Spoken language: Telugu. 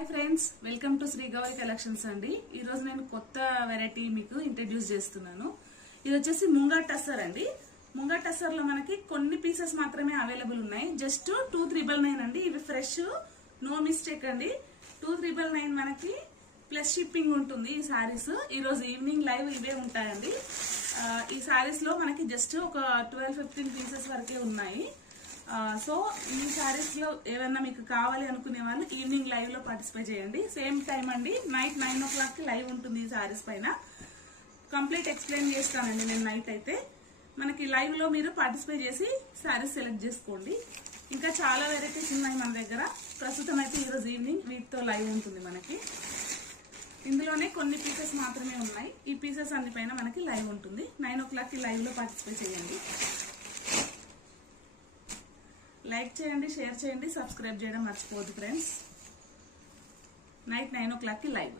Hi friends, welcome to Sri Gowri collections అండి. ఈ రోజు నేను కొత్త వెరైటీ మీకు ఇంట్రడ్యూస్ చేస్తున్నాను. ఇది వచ్చేసి ముంగా టస్సర్ అండి. ముంగా టస్సర్ లో మనకి కొన్ని పీసెస్ మాత్రమే అవైలబుల్ ఉన్నాయి. జస్ట్ 2399 అండి. ఇవి ఫ్రెష్, నో మిస్టేక్ అండి. 2399 మనకి ప్లస్ షిప్పింగ్ ఉంటుంది. ఈ సారీస్ ఈ రోజు ఈవినింగ్ లైవ్ ఇవే ఉంటాయండి. ఈ సారీస్ లో మనకి జస్ట్ ఒక 12-15 పీసెస్ వరకే ఉన్నాయి. సో ఈ సారీస్ లో ఏమన్నా మీకు కావాలి అనుకునే వాళ్ళు ఈవినింగ్ లైవ్ లో పార్టిసిపేట్ చేయండి. సేమ్ టైం అండి, నైట్ 9 o'clock కి లైవ్ ఉంటుంది. ఈ సారీస్ పైన కంప్లీట్ ఎక్స్ప్లెయిన్ చేస్తానండి నేను నైట్ అయితే. మనకి లైవ్ లో మీరు పార్టిసిపేట్ చేసి సారీస్ సెలెక్ట్ చేసుకోండి. ఇంకా చాలా వెరైటీస్ ఉన్నాయి మన దగ్గర. ప్రస్తుతం అయితే ఈరోజు ఈవినింగ్ వీటితో లైవ్ ఉంటుంది మనకి. ఇందులోనే కొన్ని పీసెస్ మాత్రమే ఉన్నాయి. ఈ పీసెస్ అన్ని పైన మనకి లైవ్ ఉంటుంది. 9 o'clock కి లైవ్ లో పార్టిసిపేట్ చేయండి. లైక్ చేయండి, షేర్ చేయండి, సబ్స్క్రైబ్ చేయడం మర్చిపోవద్దు ఫ్రెండ్స్. నైట్ 9 o'clock కి లైవ్.